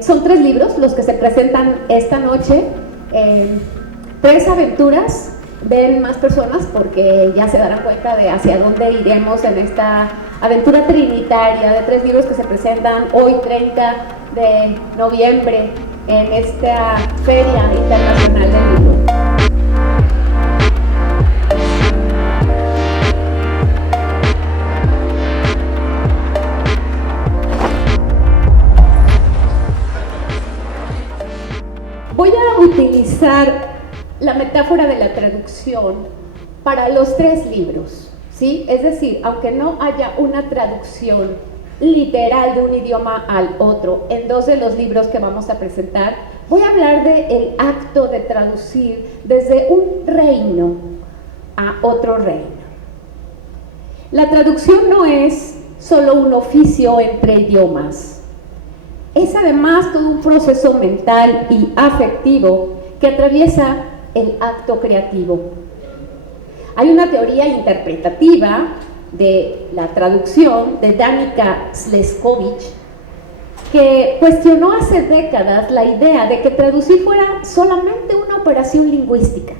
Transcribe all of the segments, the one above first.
Son 3 libros los que se presentan esta noche, 3 aventuras. Ven más personas porque ya se darán cuenta de hacia dónde iremos en esta aventura trinitaria de 3 libros que se presentan hoy 30 de noviembre en esta Feria Internacional del Libro. Voy a utilizar la metáfora de la traducción para los 3 libros, ¿sí? Es decir, aunque no haya una traducción literal de un idioma al otro en 2 de los libros que vamos a presentar, voy a hablar del acto de traducir desde un reino a otro reino. La traducción no es solo un oficio entre idiomas. Es además todo un proceso mental y afectivo que atraviesa el acto creativo. Hay una teoría interpretativa de la traducción de Danica Slezkovich que cuestionó hace décadas la idea de que traducir fuera solamente una operación lingüística.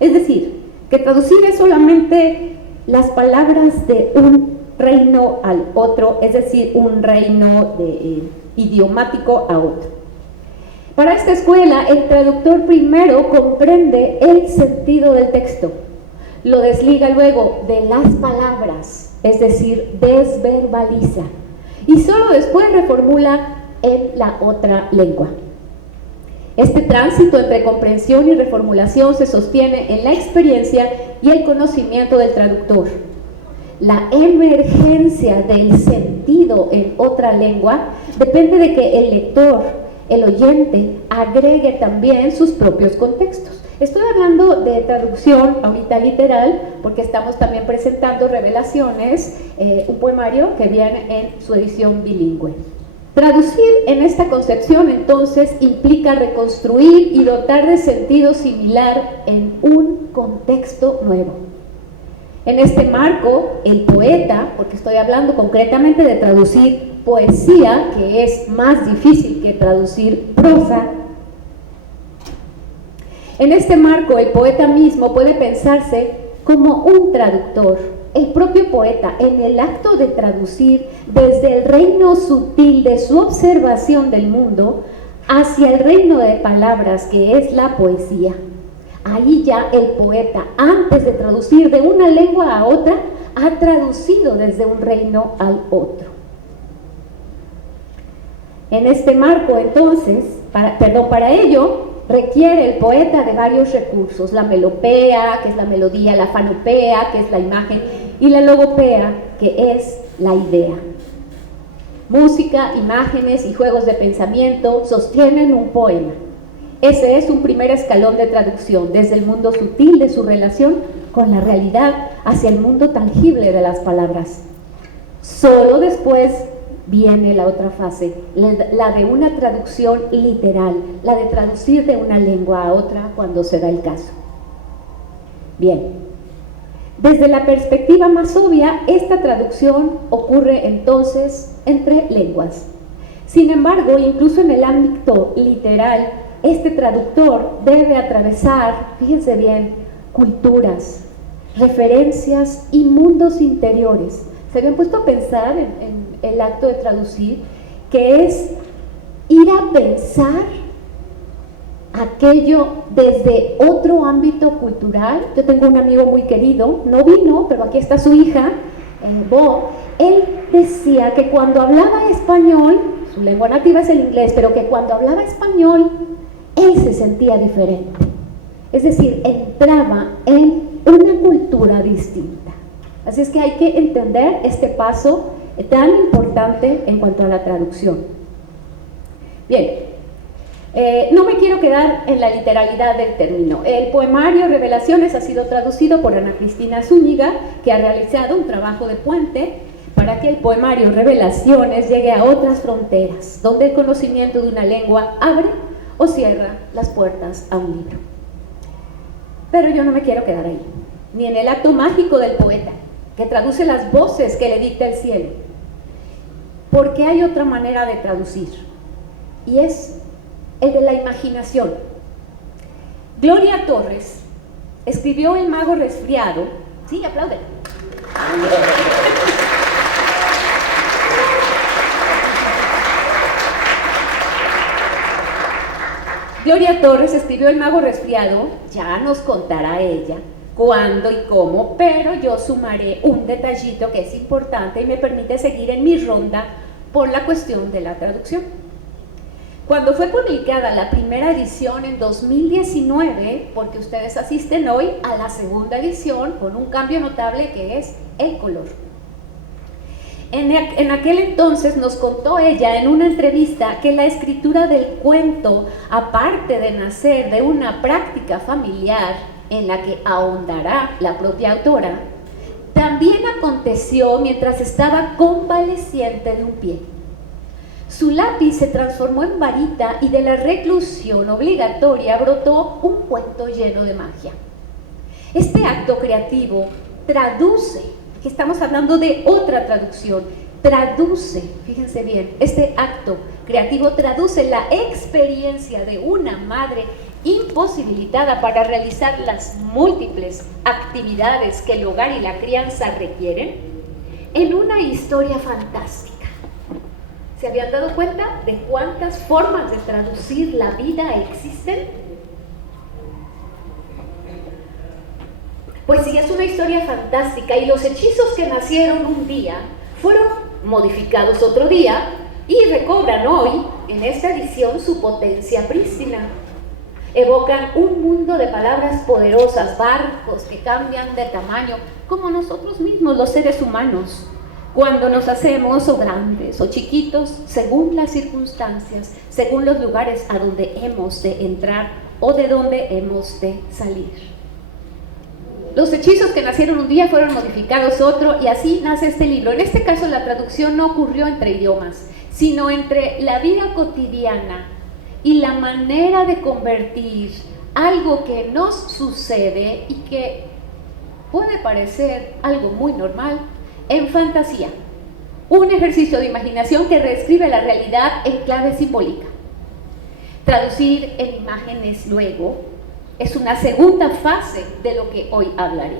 Es decir, que traducir es solamente las palabras de un reino al otro, es decir, un reino idiomático a otro. Para esta escuela, el traductor primero comprende el sentido del texto, lo desliga luego de las palabras, es decir, desverbaliza, y solo después reformula en la otra lengua. Este tránsito entre comprensión y reformulación se sostiene en la experiencia y el conocimiento del traductor. La emergencia del sentido en otra lengua depende de que el lector, el oyente, agregue también sus propios contextos. Estoy hablando de traducción ahorita literal porque estamos también presentando Revelaciones, un poemario que viene en su edición bilingüe. Traducir en esta concepción entonces implica reconstruir y dotar de sentido similar en un contexto nuevo. En este marco, el poeta, porque estoy hablando concretamente de traducir poesía, que es más difícil que traducir prosa, en este marco el poeta mismo puede pensarse como un traductor. El propio poeta, en el acto de traducir desde el reino sutil de su observación del mundo hacia el reino de palabras que es la poesía. Ahí ya el poeta, antes de traducir de una lengua a otra, ha traducido desde un reino al otro. En este marco, entonces, para ello, requiere el poeta de varios recursos: la melopea, que es la melodía, la fanopea, que es la imagen, y la logopea, que es la idea. Música, imágenes y juegos de pensamiento sostienen un poema. Ese es un primer escalón de traducción, desde el mundo sutil de su relación con la realidad hacia el mundo tangible de las palabras. Solo después viene la otra fase, la de una traducción literal, la de traducir de una lengua a otra cuando se da el caso. Bien, desde la perspectiva más obvia, esta traducción ocurre entonces entre lenguas. Sin embargo, incluso en el ámbito literal, este traductor debe atravesar, fíjense bien, culturas, referencias y mundos interiores. ¿Se habían puesto a pensar en el acto de traducir, que es ir a pensar aquello desde otro ámbito cultural? Yo tengo un amigo muy querido, no vino, pero aquí está su hija, Bo. Él decía que cuando hablaba español, su lengua nativa es el inglés, pero que cuando hablaba español, él se sentía diferente. Es decir, entraba en una cultura distinta. Así es que hay que entender este paso tan importante en cuanto a la traducción. Bien, no me quiero quedar en la literalidad del término. El poemario Revelaciones ha sido traducido por Ana Cristina Zúñiga, que ha realizado un trabajo de puente para que el poemario Revelaciones llegue a otras fronteras, donde el conocimiento de una lengua abre o cierra las puertas a un libro. Pero yo no me quiero quedar ahí, ni en el acto mágico del poeta, que traduce las voces que le dicta el cielo, porque hay otra manera de traducir. y es el de la imaginación. Gloria Torres escribió El mago resfriado. Sí, aplauden. Gloria Torres escribió El mago resfriado, ya nos contará ella cuándo y cómo, pero yo sumaré un detallito que es importante y me permite seguir en mi ronda por la cuestión de la traducción. Cuando fue publicada la primera edición en 2019, porque ustedes asisten hoy a la segunda edición con un cambio notable que es el color. En aquel entonces nos contó ella en una entrevista que la escritura del cuento, aparte de nacer de una práctica familiar en la que ahondará la propia autora, también aconteció mientras estaba convaleciente de un pie. Su lápiz se transformó en varita y de la reclusión obligatoria brotó un cuento lleno de magia. Este acto creativo traduce, que estamos hablando de otra traducción, traduce, fíjense bien, este acto creativo traduce la experiencia de una madre imposibilitada para realizar las múltiples actividades que el hogar y la crianza requieren en una historia fantástica. ¿Se habían dado cuenta de cuántas formas de traducir la vida existen? Pues sí, es una historia fantástica y los hechizos que nacieron un día fueron modificados otro día y recobran hoy, en esta edición, su potencia prístina. Evocan un mundo de palabras poderosas, barcos que cambian de tamaño, como nosotros mismos, los seres humanos, cuando nos hacemos o grandes o chiquitos, según las circunstancias, según los lugares a donde hemos de entrar o de donde hemos de salir. Los hechizos que nacieron un día fueron modificados otro y así nace este libro. En este caso la traducción no ocurrió entre idiomas, sino entre la vida cotidiana y la manera de convertir algo que nos sucede y que puede parecer algo muy normal en fantasía. Un ejercicio de imaginación que reescribe la realidad en clave simbólica. Traducir en imágenes luego es una segunda fase de lo que hoy hablaré.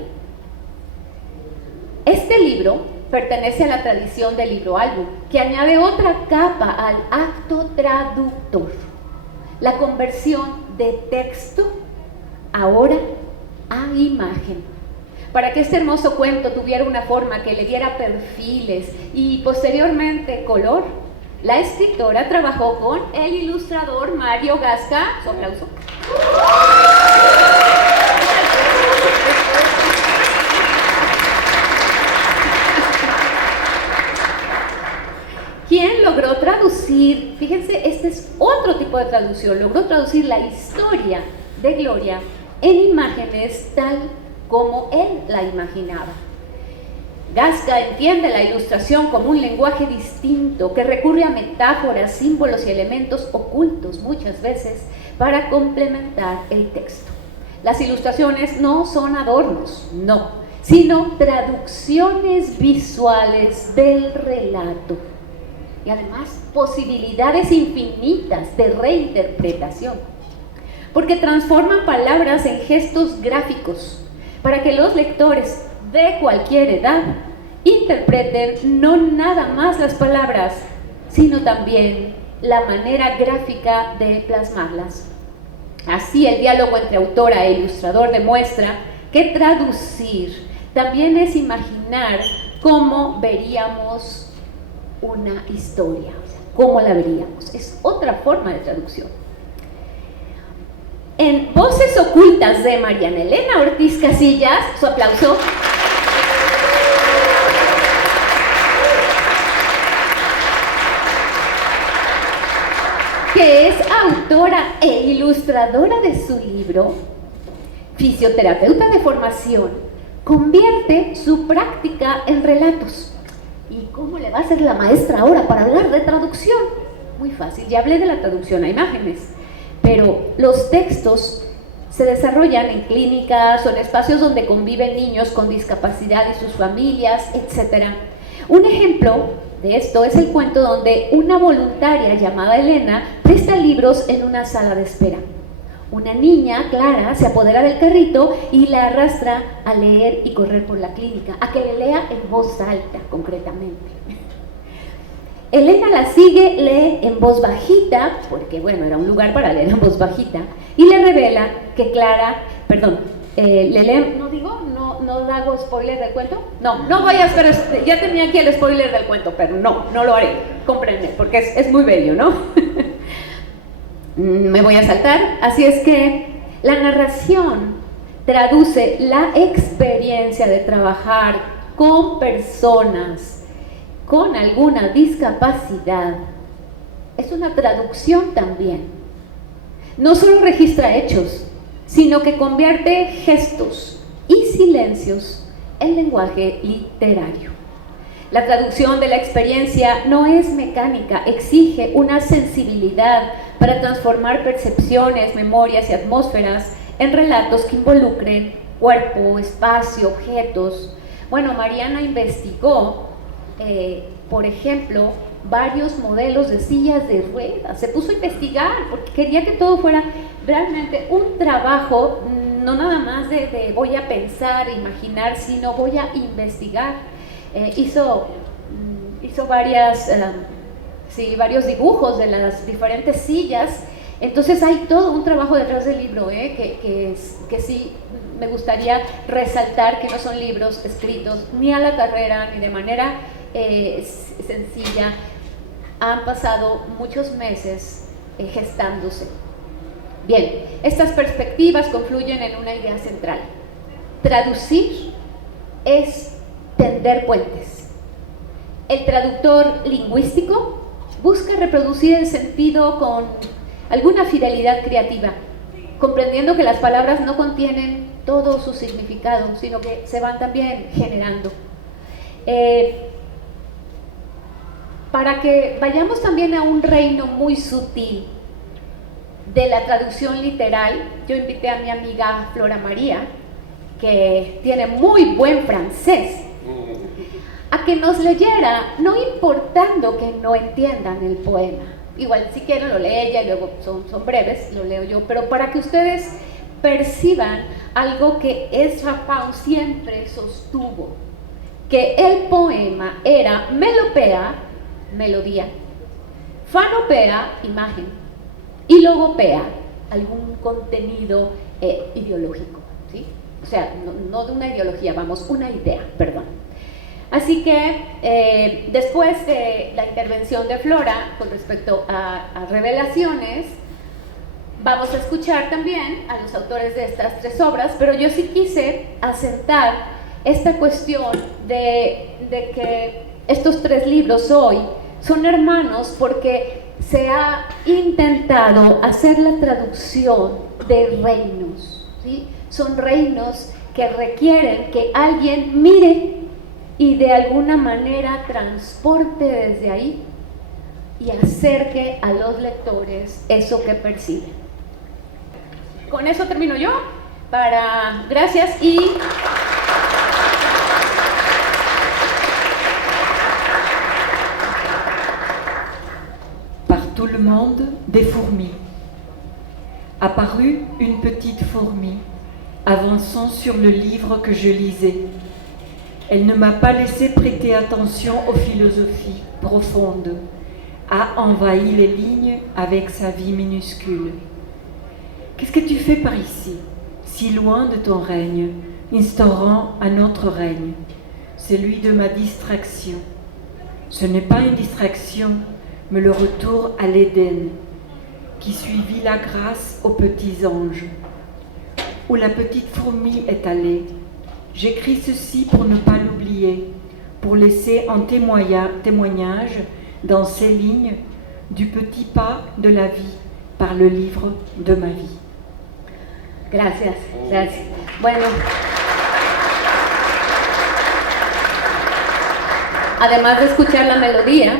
Este libro pertenece a la tradición del libro álbum, que añade otra capa al acto traductor, la conversión de texto ahora a imagen. Para que este hermoso cuento tuviera una forma que le diera perfiles y posteriormente color, la escritora trabajó con el ilustrador Mario Gasca. Su aplauso. ¿Quién logró traducir? Fíjense, este es otro tipo de traducción. Logró traducir la historia de Gloria en imágenes tal como él la imaginaba. Gasca entiende la ilustración como un lenguaje distinto que recurre a metáforas, símbolos y elementos ocultos muchas veces para complementar el texto. Las ilustraciones no son adornos, no, sino traducciones visuales del relato. Y además posibilidades infinitas de reinterpretación, porque transforman palabras en gestos gráficos para que los lectores de cualquier edad interpreten no nada más las palabras, sino también la manera gráfica de plasmarlas. Así el diálogo entre autora e ilustrador demuestra que traducir también es imaginar cómo veríamos una historia, o sea, cómo la veríamos. Es otra forma de traducción. En Voces ocultas de Mariana Elena Ortiz Casillas, su aplauso. Que es autora e ilustradora de su libro, fisioterapeuta de formación, convierte su práctica en relatos. ¿Y cómo le va a hacer la maestra ahora para hablar de traducción? Muy fácil, ya hablé de la traducción a imágenes, pero los textos se desarrollan en clínicas o en espacios donde conviven niños con discapacidad y sus familias, etc. Un ejemplo de esto es el cuento donde una voluntaria llamada Elena presta libros en una sala de espera. Una niña, Clara, se apodera del carrito y la arrastra a leer y correr por la clínica, a que le lea en voz alta, concretamente. Elena la sigue, lee en voz bajita, porque bueno, era un lugar para leer en voz bajita, y le revela que Clara, le lee, no hago spoiler del cuento, no voy a hacer, ya tenía aquí el spoiler del cuento, pero no lo haré, cómprenme, porque es muy bello, ¿no? Me voy a saltar, así es que la narración traduce la experiencia de trabajar con personas con alguna discapacidad. Es una traducción también. No solo registra hechos, sino que convierte gestos y silencios en lenguaje literario. La traducción de la experiencia no es mecánica, exige una sensibilidad para transformar percepciones, memorias y atmósferas en relatos que involucren cuerpo, espacio, objetos. Bueno, Mariana investigó, por ejemplo, varios modelos de sillas de ruedas. Se puso a investigar porque quería que todo fuera realmente un trabajo, no nada más de voy a pensar, imaginar, sino voy a investigar. Hizo varios dibujos de las diferentes sillas. Entonces hay todo un trabajo detrás del libro, que sí me gustaría resaltar, que no son libros escritos ni a la carrera ni de manera sencilla. Han pasado muchos meses gestándose. Bien, estas perspectivas confluyen en una idea central. Traducir es tender puentes. El traductor lingüístico busca reproducir el sentido con alguna fidelidad creativa, comprendiendo que las palabras no contienen todo su significado, sino que se van también generando. Para que vayamos también a un reino muy sutil de la traducción literal, yo invité a mi amiga Flora María, que tiene muy buen francés, a que nos leyera, no importando que no entiendan el poema. Igual si quieren lo lee ella y luego son breves, lo leo yo, pero para que ustedes perciban algo que Ezra Pound siempre sostuvo, que el poema era melopea, melodía, fanopea, imagen, y logopea, algún contenido ideológico, ¿sí? O sea, no de una ideología, vamos, una idea, perdón. Así que después de la intervención de Flora con respecto a revelaciones, vamos a escuchar también a los autores de estas tres obras, pero yo sí quise asentar esta cuestión de que estos tres libros hoy son hermanos porque se ha intentado hacer la traducción de reinos, ¿sí? Son reinos que requieren que alguien mire y de alguna manera transporte desde ahí y acerque a los lectores eso que perciben. Con eso termino yo. Gracias y... Par tout le monde, des fourmis. Apparut une petite fourmi, avançant sur le livre que je lisais. Elle ne m'a pas laissé prêter attention aux philosophies profondes, a envahi les lignes avec sa vie minuscule. Qu'est-ce que tu fais par ici, si loin de ton règne, instaurant un autre règne, celui de ma distraction? Ce n'est pas une distraction, mais le retour à l'Éden, qui suivit la grâce aux petits anges. Où la petite fourmi est allée. J'écris ceci pour ne pas l'oublier, pour laisser en témoignage dans ces lignes du petit pas de la vie par le livre de ma vie. Gracias. Bueno, además de escuchar la melodía,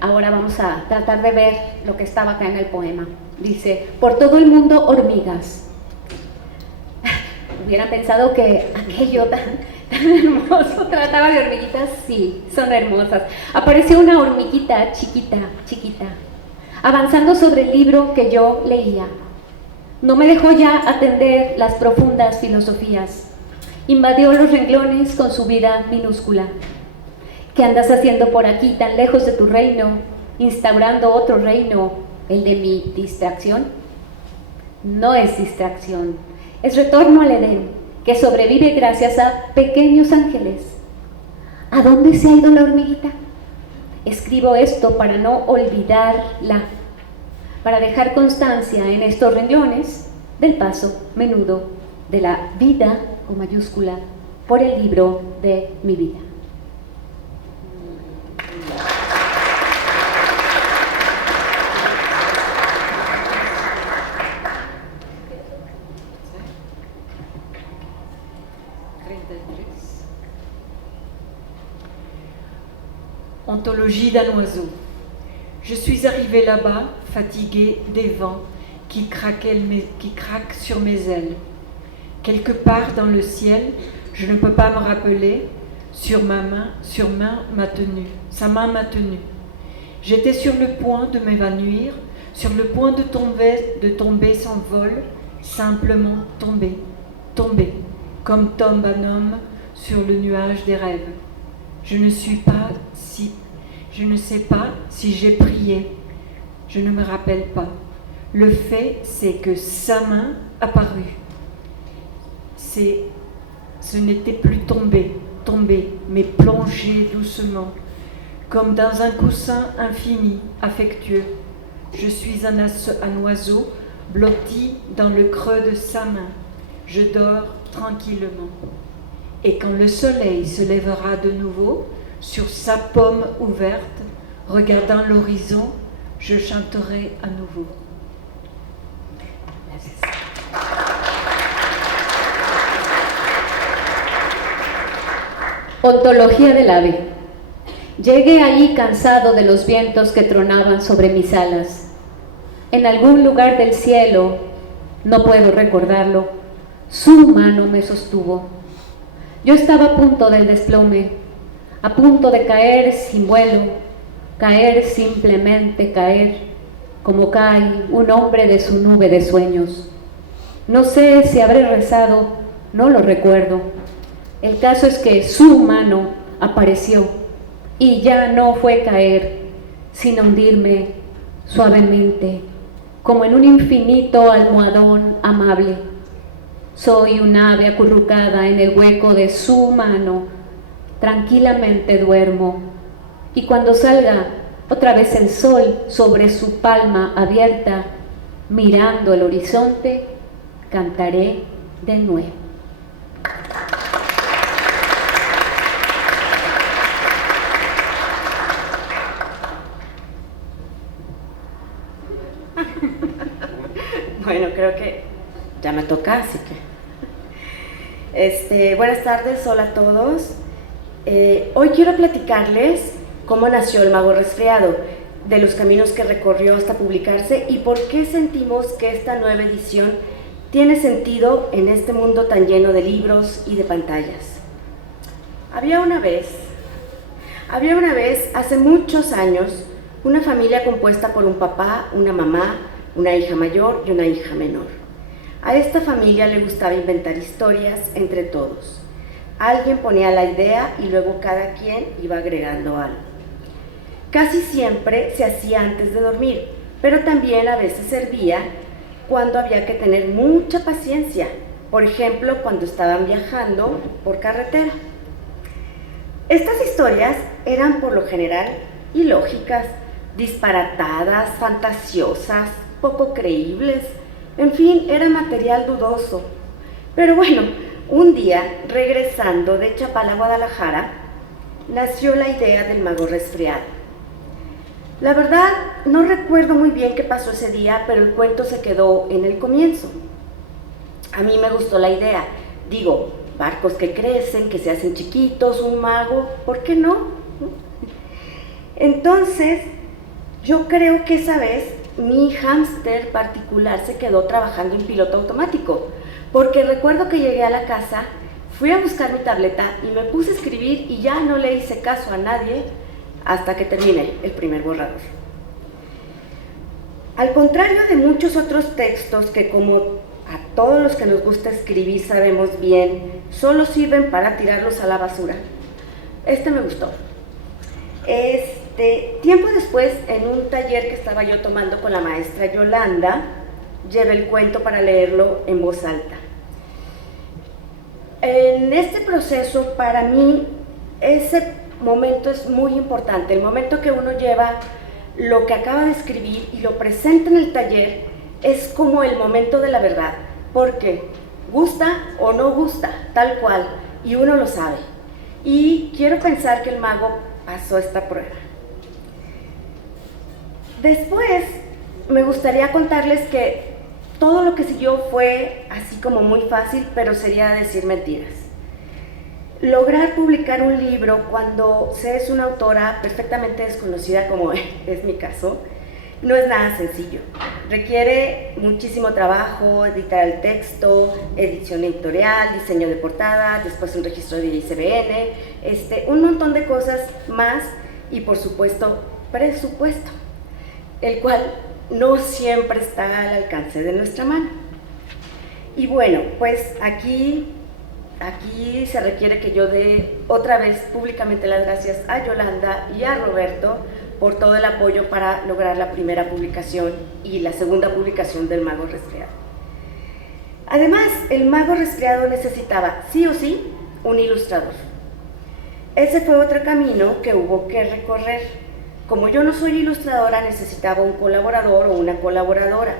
ahora vamos a tratar de ver lo que estaba acá en el poema. Dice, por todo el mundo hormigas. Hubiera pensado que aquello tan tan hermoso. Trataba de hormiguitas, sí, son hermosas. Apareció una hormiguita chiquita, chiquita, avanzando sobre el libro que yo leía. No me dejó ya atender las profundas filosofías. Invadió los renglones con su vida minúscula. ¿Qué andas haciendo por aquí tan lejos de tu reino, instaurando otro reino, el de mi distracción? No es distracción, es retorno al Edén, que sobrevive gracias a pequeños ángeles. ¿A dónde se ha ido la hormiguita? Escribo esto para no olvidarla, para dejar constancia en estos renglones del paso menudo de la vida, con mayúscula, por el libro de mi vida. Anthologie d'un oiseau. Je suis arrivée là-bas, fatiguée des vents qui craquent sur mes ailes. Quelque part dans le ciel, je ne peux pas me rappeler, sa main m'a tenue. J'étais sur le point de m'évanouir, sur le point de tomber sans vol, simplement tomber, comme tombe un homme sur le nuage des rêves. Je ne sais pas si j'ai prié, je ne me rappelle pas. Le fait, c'est que sa main apparut. Ce n'était plus tomber, mais plonger doucement, comme dans un coussin infini, affectueux. Je suis un oiseau blotti dans le creux de sa main. Je dors tranquillement. Et quand le soleil se lèvera de nouveau, sur sa paume ouverte, regardant l'horizon, je chanterai à nouveau. Ontología del ave. Llegué allí cansado de los vientos que tronaban sobre mis alas. En algún lugar del cielo, no puedo recordarlo, su mano me sostuvo. Yo estaba a punto del desplome, a punto de caer sin vuelo, caer simplemente caer, como cae un hombre de su nube de sueños. No sé si habré rezado, no lo recuerdo. El caso es que su mano apareció y ya no fue caer, sino hundirme suavemente, como en un infinito almohadón amable. Soy un ave acurrucada en el hueco de su mano, tranquilamente duermo, y cuando salga otra vez el sol sobre su palma abierta, mirando el horizonte, cantaré de nuevo. Bueno, creo que ya me toca, así que buenas tardes, hola a todos. Hoy quiero platicarles cómo nació El Mago Resfriado, de los caminos que recorrió hasta publicarse y por qué sentimos que esta nueva edición tiene sentido en este mundo tan lleno de libros y de pantallas. Había una vez, hace muchos años, una familia compuesta por un papá, una mamá, una hija mayor y una hija menor. A esta familia le gustaba inventar historias entre todos. Alguien ponía la idea y luego cada quien iba agregando algo. Casi siempre se hacía antes de dormir, pero también a veces servía cuando había que tener mucha paciencia, por ejemplo, cuando estaban viajando por carretera. Estas historias eran por lo general ilógicas, disparatadas, fantasiosas, poco creíbles, en fin, era material dudoso. Pero bueno, un día, regresando de Chapala a Guadalajara, nació la idea del Mago Resfriado. La verdad, no recuerdo muy bien qué pasó ese día, pero el cuento se quedó en el comienzo. A mí me gustó la idea. Digo, barcos que crecen, que se hacen chiquitos, un mago, ¿por qué no? Entonces, yo creo que esa vez mi hámster particular se quedó trabajando en piloto automático, porque recuerdo que llegué a la casa Fui a buscar mi tableta y me puse a escribir y ya no le hice caso a nadie hasta que terminé el primer borrador. Al contrario de muchos otros textos que, como a todos los que nos gusta escribir sabemos bien, solo sirven para tirarlos a la basura, este me gustó. Tiempo después, en un taller que estaba yo tomando con la maestra Yolanda, llevé el cuento para leerlo en voz alta. En este proceso, para mí, ese momento es muy importante, el momento que uno lleva lo que acaba de escribir y lo presenta en el taller es como el momento de la verdad, porque gusta o no gusta, tal cual, y uno lo sabe. Y quiero pensar que el mago pasó esta prueba. Después, me gustaría contarles que todo lo que siguió fue así como muy fácil, pero sería decir mentiras. Lograr publicar un libro cuando se es una autora perfectamente desconocida, como es mi caso, no es nada sencillo. Requiere muchísimo trabajo, editar el texto, edición editorial, diseño de portada, después un registro de ISBN, un montón de cosas más y, por supuesto, presupuesto, el cual no siempre está al alcance de nuestra mano. Y bueno, pues aquí se requiere que yo dé otra vez públicamente las gracias a Yolanda y a Roberto por todo el apoyo para lograr la primera publicación y la segunda publicación del Mago Resfriado. Además, el Mago Resfriado necesitaba sí o sí un ilustrador. Ese fue otro camino que hubo que recorrer. Como yo no soy ilustradora, necesitaba un colaborador o una colaboradora.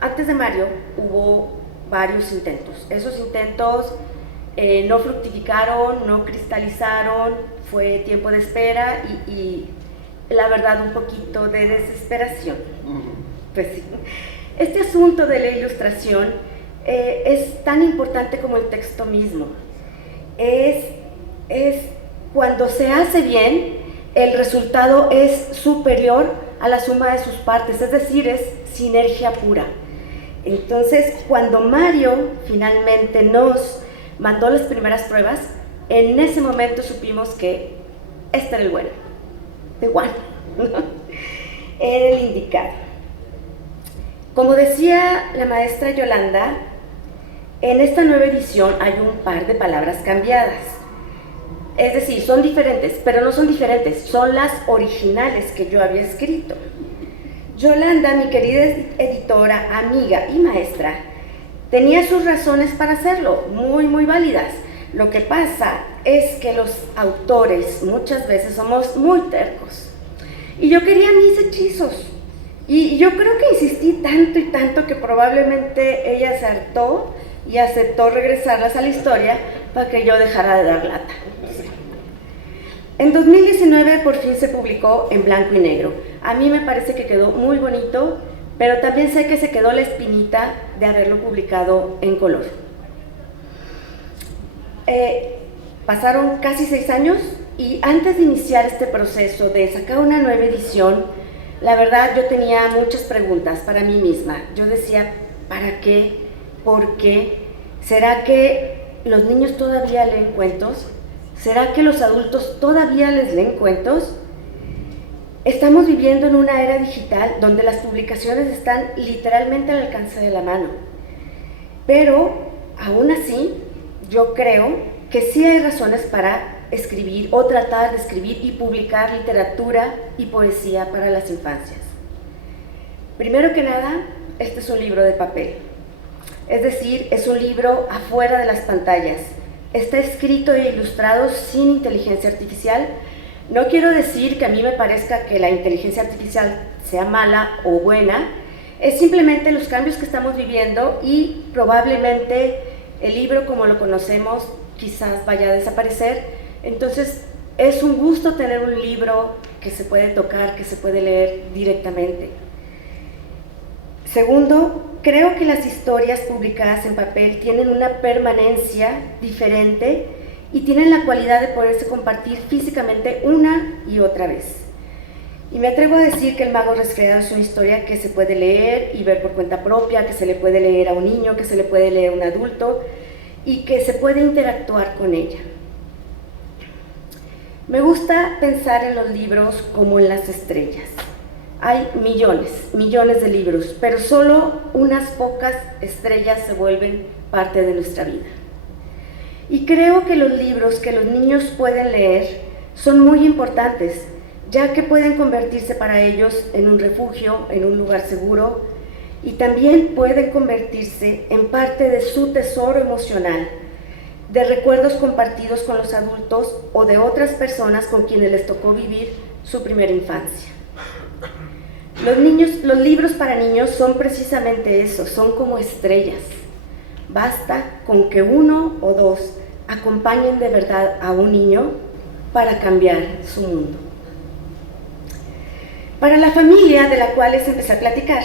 Antes de Mario hubo varios intentos. Esos intentos no fructificaron, no cristalizaron, fue tiempo de espera y la verdad un poquito de desesperación. Pues sí. Este asunto de la ilustración es tan importante como el texto mismo. Es cuando se hace bien, el resultado es superior a la suma de sus partes, es decir, es sinergia pura. Entonces, cuando Mario finalmente nos mandó las primeras pruebas, en ese momento supimos que este era el bueno, the one, ¿no? Era el indicado. Como decía la maestra Yolanda, en esta nueva edición hay un par de palabras cambiadas. Es decir, son diferentes, pero no son diferentes, son las originales que yo había escrito. Yolanda, mi querida editora, amiga y maestra, tenía sus razones para hacerlo, muy, muy válidas. Lo que pasa es que los autores muchas veces somos muy tercos. Y yo quería mis hechizos. Y yo creo que insistí tanto y tanto que probablemente ella se hartó y aceptó regresarlas a la historia para que yo dejara de dar lata. En 2019 por fin se publicó en blanco y negro. A mí me parece que quedó muy bonito, pero también sé que se quedó la espinita de haberlo publicado en color. Pasaron casi 6 años y antes de iniciar este proceso de sacar una nueva edición, la verdad yo tenía muchas preguntas para mí misma. Yo decía, ¿para qué? ¿Por qué? ¿Será que los niños todavía leen cuentos? ¿Será que los adultos todavía les leen cuentos? Estamos viviendo en una era digital donde las publicaciones están literalmente al alcance de la mano. Pero, aún así, yo creo que sí hay razones para escribir o tratar de escribir y publicar literatura y poesía para las infancias. Primero que nada, este es un libro de papel. Es decir, es un libro afuera de las pantallas. Está escrito e ilustrado sin inteligencia artificial. No quiero decir que a mí me parezca que la inteligencia artificial sea mala o buena, es simplemente los cambios que estamos viviendo y probablemente el libro como lo conocemos quizás vaya a desaparecer. Entonces es un gusto tener un libro que se puede tocar, que se puede leer directamente. Segundo, creo que las historias publicadas en papel tienen una permanencia diferente y tienen la cualidad de poderse compartir físicamente una y otra vez. Y me atrevo a decir que El Mago Resfriado es una historia que se puede leer y ver por cuenta propia, que se le puede leer a un niño, que se le puede leer a un adulto, y que se puede interactuar con ella. Me gusta pensar en los libros como en las estrellas. Hay millones de libros, pero solo unas pocas estrellas se vuelven parte de nuestra vida. Y creo que los libros que los niños pueden leer son muy importantes, ya que pueden convertirse para ellos en un refugio, en un lugar seguro, y también pueden convertirse en parte de su tesoro emocional, de recuerdos compartidos con los adultos o de otras personas con quienes les tocó vivir su primera infancia. Los libros para niños son precisamente eso, son como estrellas. Basta con que uno o dos acompañen de verdad a un niño para cambiar su mundo. Para la familia de la cual les empecé a platicar,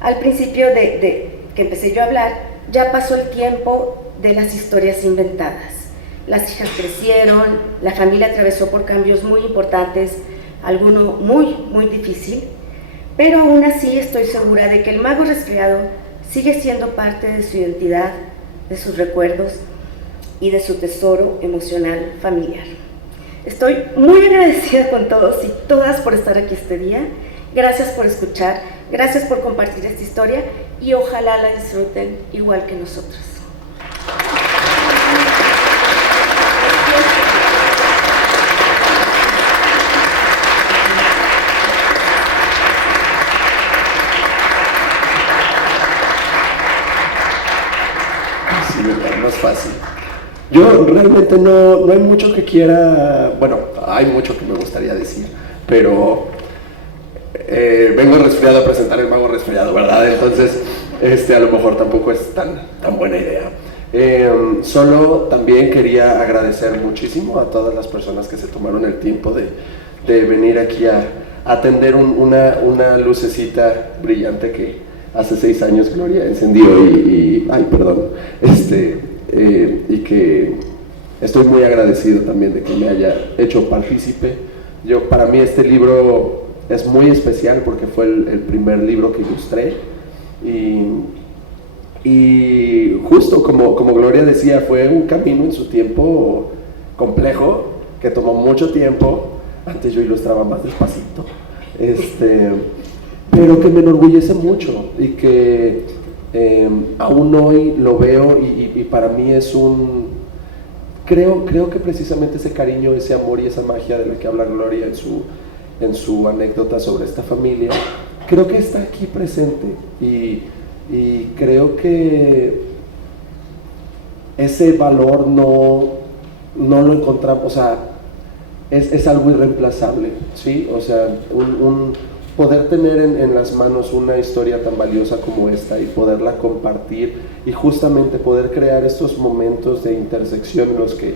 al principio de que empecé yo a hablar, ya pasó el tiempo de las historias inventadas. Las hijas crecieron, la familia atravesó por cambios muy importantes, alguno muy difícil, pero aún así estoy segura de que el mago resfriado sigue siendo parte de su identidad, de sus recuerdos y de su tesoro emocional familiar. Estoy muy agradecida con todos y todas por estar aquí este día. Gracias por escuchar, gracias por compartir esta historia y ojalá la disfruten igual que nosotros. Sí, no es fácil. Yo realmente no hay mucho que quiera, bueno, hay mucho que me gustaría decir, pero vengo resfriado a presentar el mago resfriado, ¿verdad? Entonces, a lo mejor tampoco es tan buena idea. Solo también quería agradecer muchísimo a todas las personas que se tomaron el tiempo de venir aquí a atender una lucecita brillante que hace 6 años Gloria encendió y que estoy muy agradecido también de que me haya hecho partícipe. Para mí este libro es muy especial porque fue el primer libro que ilustré y justo como Gloria decía, fue un camino en su tiempo complejo, que tomó mucho tiempo. Antes yo ilustraba más despacito, pero que me enorgullece mucho y que aún hoy lo veo y para mí es creo que precisamente ese cariño, ese amor y esa magia de la que habla Gloria en su anécdota sobre esta familia, creo que está aquí presente y creo que ese valor no lo encontramos, o sea, es algo irreemplazable, ¿sí? O sea, poder tener en las manos una historia tan valiosa como esta y poderla compartir y justamente poder crear estos momentos de intersección en los que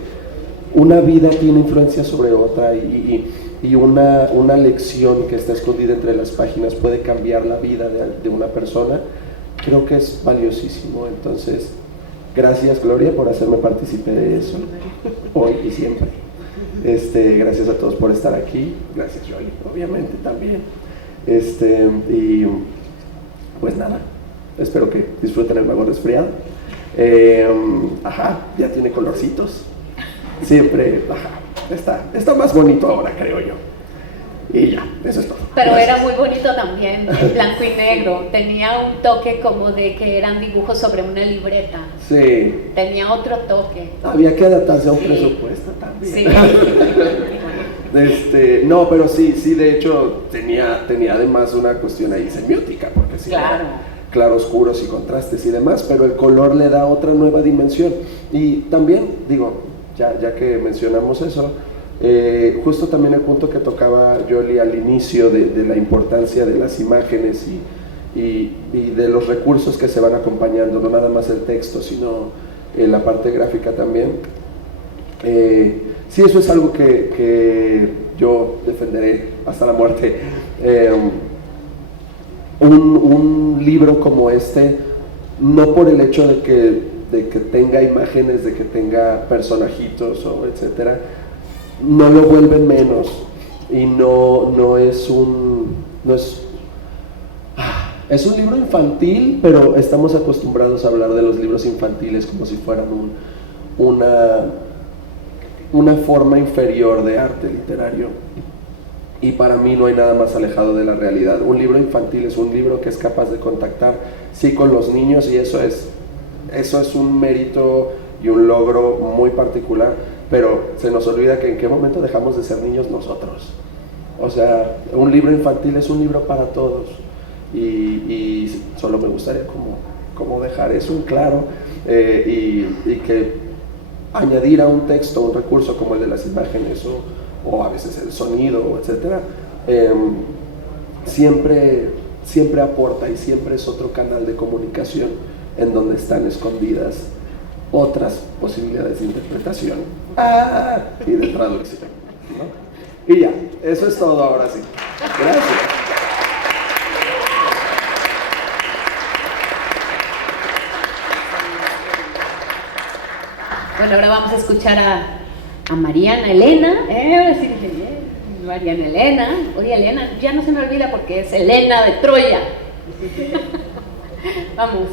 una vida tiene influencia sobre otra y una lección que está escondida entre las páginas puede cambiar la vida de una persona, creo que es valiosísimo. Entonces, gracias Gloria por hacerme partícipe de eso hoy y siempre. Gracias a todos por estar aquí, gracias Jolie, obviamente también. Y pues nada, espero que disfruten el mago resfriado. Ya tiene colorcitos. Siempre, está más bonito ahora, creo yo. Y ya, eso es todo. Pero gracias. era muy bonito también, en blanco y negro. Tenía un toque como de que eran dibujos sobre una libreta. Sí. Tenía otro toque. Había que adaptarse a un Sí. presupuesto también. Sí. No, pero sí, de hecho tenía además una cuestión ahí semiótica, porque sí, Claro. claroscuros y contrastes y demás, pero el color le da otra nueva dimensión. Y también, digo, ya que mencionamos eso, justo también el punto que tocaba Jolie al inicio de la importancia de las imágenes y de los recursos que se van acompañando, no nada más el texto, sino la parte gráfica también. Sí, eso es algo que yo defenderé hasta la muerte. Un libro como este, no por el hecho de que tenga imágenes, de que tenga personajitos o etcétera, no lo vuelve menos y no es Es un libro infantil, pero estamos acostumbrados a hablar de los libros infantiles como si fueran una forma inferior de arte literario. Y para mí no hay nada más alejado de la realidad. Un libro infantil es un libro que es capaz de contactar, sí, con los niños, y eso es un mérito y un logro muy particular, pero se nos olvida que en qué momento dejamos de ser niños nosotros. O sea, un libro infantil es un libro para todos, y solo me gustaría como dejar eso en claro, y que añadir a un texto un recurso como el de las imágenes o a veces el sonido, etcétera, siempre aporta, y siempre es otro canal de comunicación en donde están escondidas otras posibilidades de interpretación y de traducción, ¿no? Y ya, eso es todo ahora sí. Gracias. Bueno, ahora vamos a escuchar a Mariana Elena. Ahora sí dije bien, Mariana Elena. Oye, Elena, ya no se me olvida porque es Helena de Troya. Vamos.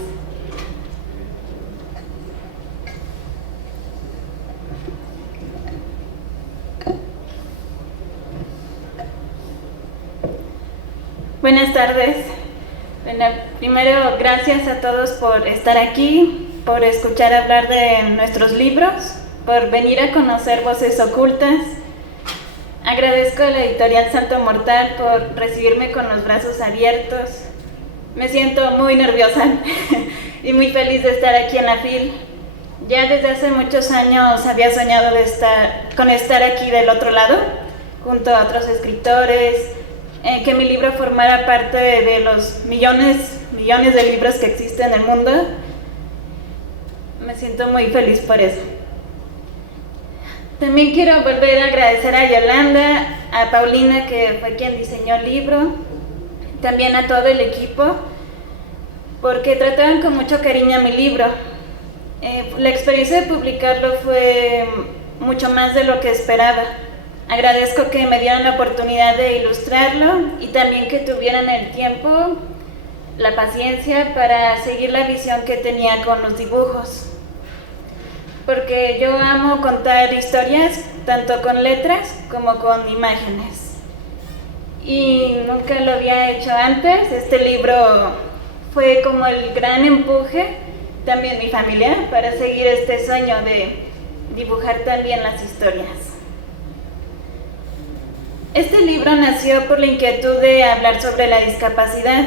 Buenas tardes. Bueno, primero, gracias a todos por estar aquí, por escuchar hablar de nuestros libros, por venir a conocer Voces Ocultas. Agradezco a la editorial Santo Mortal por recibirme con los brazos abiertos. Me siento muy nerviosa y muy feliz de estar aquí en la FIL. Ya desde hace muchos años había soñado con estar aquí del otro lado, junto a otros escritores, que mi libro formara parte de los millones de libros que existen en el mundo. Me siento muy feliz por eso. También quiero volver a agradecer a Yolanda, a Paulina, que fue quien diseñó el libro, también a todo el equipo, porque trataban con mucho cariño a mi libro. La experiencia de publicarlo fue mucho más de lo que esperaba. Agradezco que me dieran la oportunidad de ilustrarlo y también que tuvieran el tiempo, la paciencia para seguir la visión que tenía con los dibujos. Porque yo amo contar historias, tanto con letras como con imágenes. Y nunca lo había hecho antes. Este libro fue como el gran empuje, también mi familia, para seguir este sueño de dibujar también las historias. Este libro nació por la inquietud de hablar sobre la discapacidad,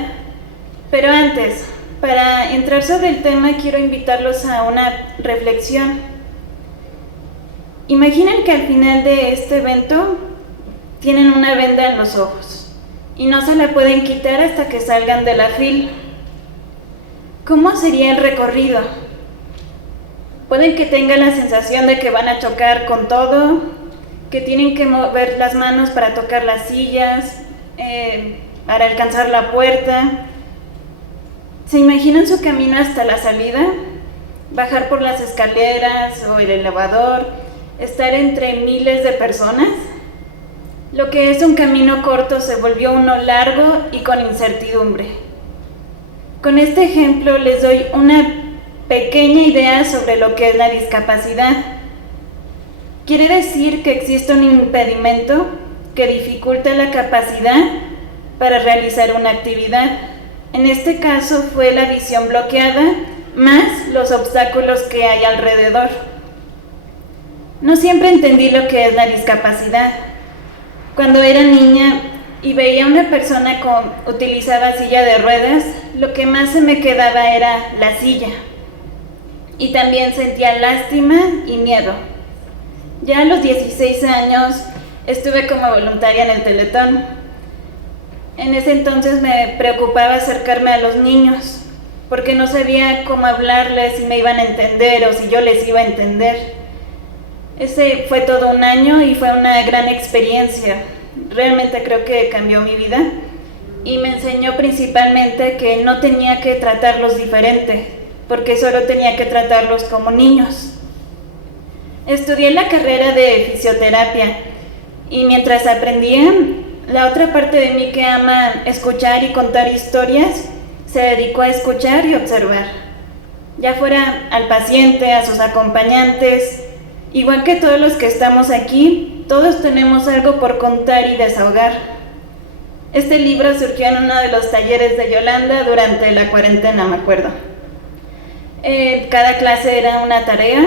pero antes, para entrar sobre el tema, quiero invitarlos a una reflexión. Imaginen que al final de este evento tienen una venda en los ojos y no se la pueden quitar hasta que salgan de la FIL. ¿Cómo sería el recorrido? Pueden que tengan la sensación de que van a chocar con todo, que tienen que mover las manos para tocar las sillas, para alcanzar la puerta. ¿Se imaginan su camino hasta la salida? Bajar por las escaleras o el elevador, estar entre miles de personas. Lo que es un camino corto se volvió uno largo y con incertidumbre. Con este ejemplo les doy una pequeña idea sobre lo que es la discapacidad. Quiere decir que existe un impedimento que dificulta la capacidad para realizar una actividad. En este caso fue la visión bloqueada más los obstáculos que hay alrededor. No siempre entendí lo que es la discapacidad. Cuando era niña y veía a una persona que utilizaba silla de ruedas, lo que más se me quedaba era la silla. Y también sentía lástima y miedo. Ya a los 16 años estuve como voluntaria en el Teletón. En ese entonces me preocupaba acercarme a los niños, porque no sabía cómo hablarles, si me iban a entender o si yo les iba a entender. Ese fue todo un año y fue una gran experiencia. Realmente creo que cambió mi vida y me enseñó principalmente que no tenía que tratarlos diferente, porque solo tenía que tratarlos como niños. Estudié la carrera de fisioterapia y mientras aprendía, la otra parte de mí que ama escuchar y contar historias se dedicó a escuchar y observar, ya fuera al paciente, a sus acompañantes. Igual que todos los que estamos aquí, todos tenemos algo por contar y desahogar. Este libro surgió en uno de los talleres de Yolanda durante la cuarentena, me acuerdo. Cada clase era una tarea,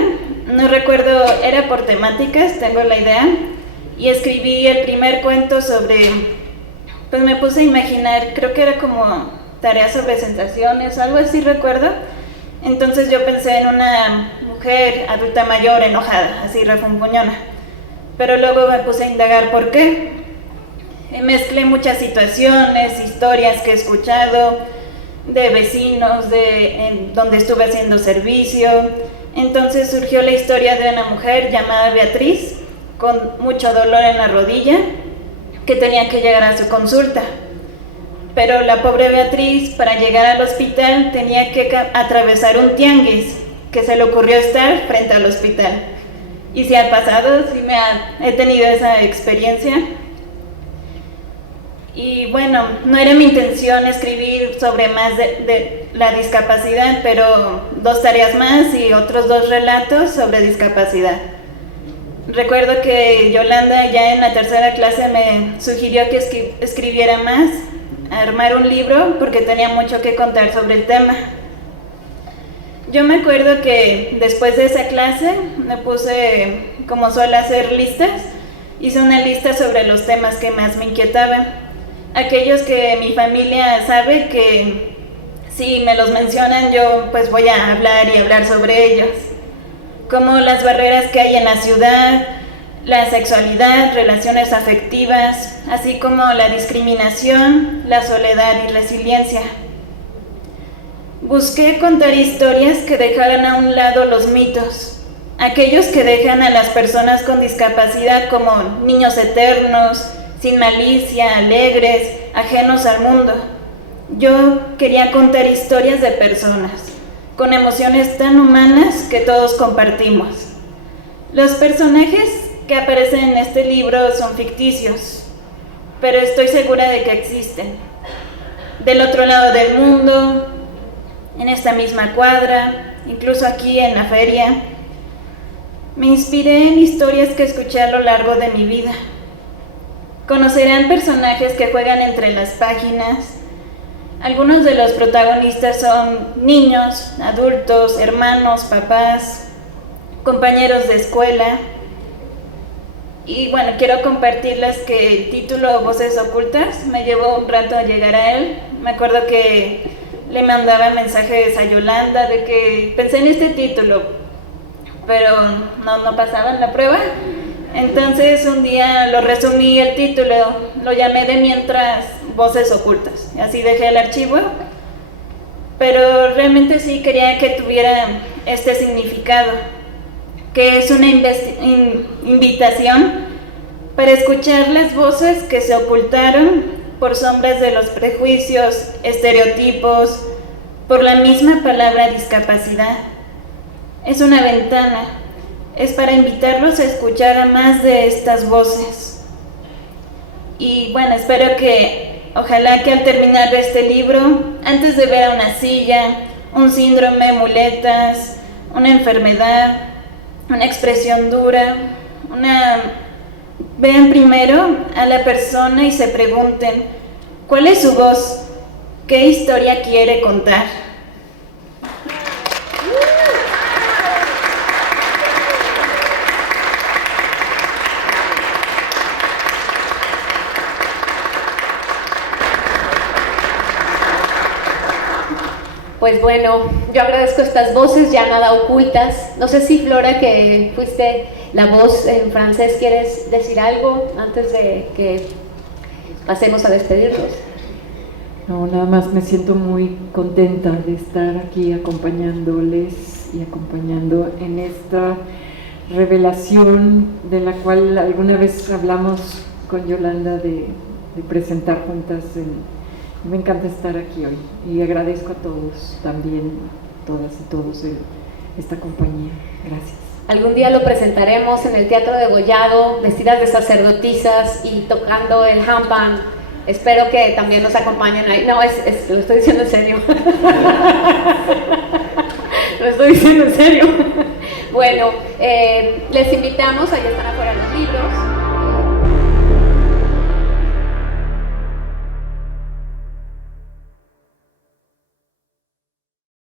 no recuerdo, era por temáticas, tengo la idea, y escribí el primer cuento sobre, pues me puse a imaginar, creo que era como tareas sobre sensaciones, algo así recuerdo. Entonces yo pensé en una mujer adulta mayor enojada, así refunfuñona, pero luego me puse a indagar por qué. Mezclé muchas situaciones, historias que he escuchado, de vecinos, donde estuve haciendo servicio. Entonces surgió la historia de una mujer llamada Beatriz, con mucho dolor en la rodilla, que tenía que llegar a su consulta. Pero la pobre Beatriz, para llegar al hospital, tenía que atravesar un tianguis, que se le ocurrió estar frente al hospital. Y si ha pasado, sí he tenido esa experiencia. Y bueno, no era mi intención escribir sobre más de la discapacidad, pero 2 tareas más y otros 2 relatos sobre discapacidad. Recuerdo que Yolanda ya en la tercera clase me sugirió que escribiera más, armar un libro, porque tenía mucho que contar sobre el tema. Yo me acuerdo que después de esa clase me puse, como suelo hacer listas, hice una lista sobre los temas que más me inquietaban. Aquellos que mi familia sabe que si me los mencionan yo pues voy a hablar y hablar sobre ellos, como las barreras que hay en la ciudad, la sexualidad, relaciones afectivas, así como la discriminación, la soledad y resiliencia. Busqué contar historias que dejaran a un lado los mitos, aquellos que dejan a las personas con discapacidad como niños eternos, sin malicia, alegres, ajenos al mundo. Yo quería contar historias de personas, con emociones tan humanas que todos compartimos. Los personajes que aparecen en este libro son ficticios, pero estoy segura de que existen. Del otro lado del mundo, en esta misma cuadra, incluso aquí en la feria, me inspiré en historias que escuché a lo largo de mi vida. Conocerán personajes que juegan entre las páginas. Algunos de los protagonistas son niños, adultos, hermanos, papás, compañeros de escuela. Y bueno, quiero compartirles que el título Voces Ocultas me llevó un rato a llegar a él. Me acuerdo que le mandaba mensajes a Yolanda de que pensé en este título, pero no pasaba en la prueba. Entonces un día lo resumí el título, lo llamé de mientras Voces Ocultas, y así dejé el archivo, pero realmente sí quería que tuviera este significado, que es una invitación para escuchar las voces que se ocultaron por sombras de los prejuicios, estereotipos, por la misma palabra discapacidad. Es una ventana. Es para invitarlos a escuchar a más de estas voces. Y bueno, espero que, ojalá que al terminar este libro, antes de ver a una silla, un síndrome, muletas, una enfermedad, una expresión dura, vean primero a la persona y se pregunten, ¿cuál es su voz? ¿Qué historia quiere contar? Pues bueno, yo agradezco estas voces ya nada ocultas. No sé si Flora, que fuiste la voz en francés, ¿quieres decir algo antes de que pasemos a despedirnos? No, nada más me siento muy contenta de estar aquí acompañándoles y acompañando en esta revelación de la cual alguna vez hablamos con Yolanda de presentar juntas. Me encanta estar aquí hoy y agradezco a todos también, todas y todos, esta compañía. Gracias. Algún día lo presentaremos en el Teatro Degollado, vestidas de sacerdotisas y tocando el handpan Espero que también nos acompañen ahí. No, lo estoy diciendo en serio. Lo estoy diciendo en serio. Bueno, les invitamos, ahí están afuera los libros.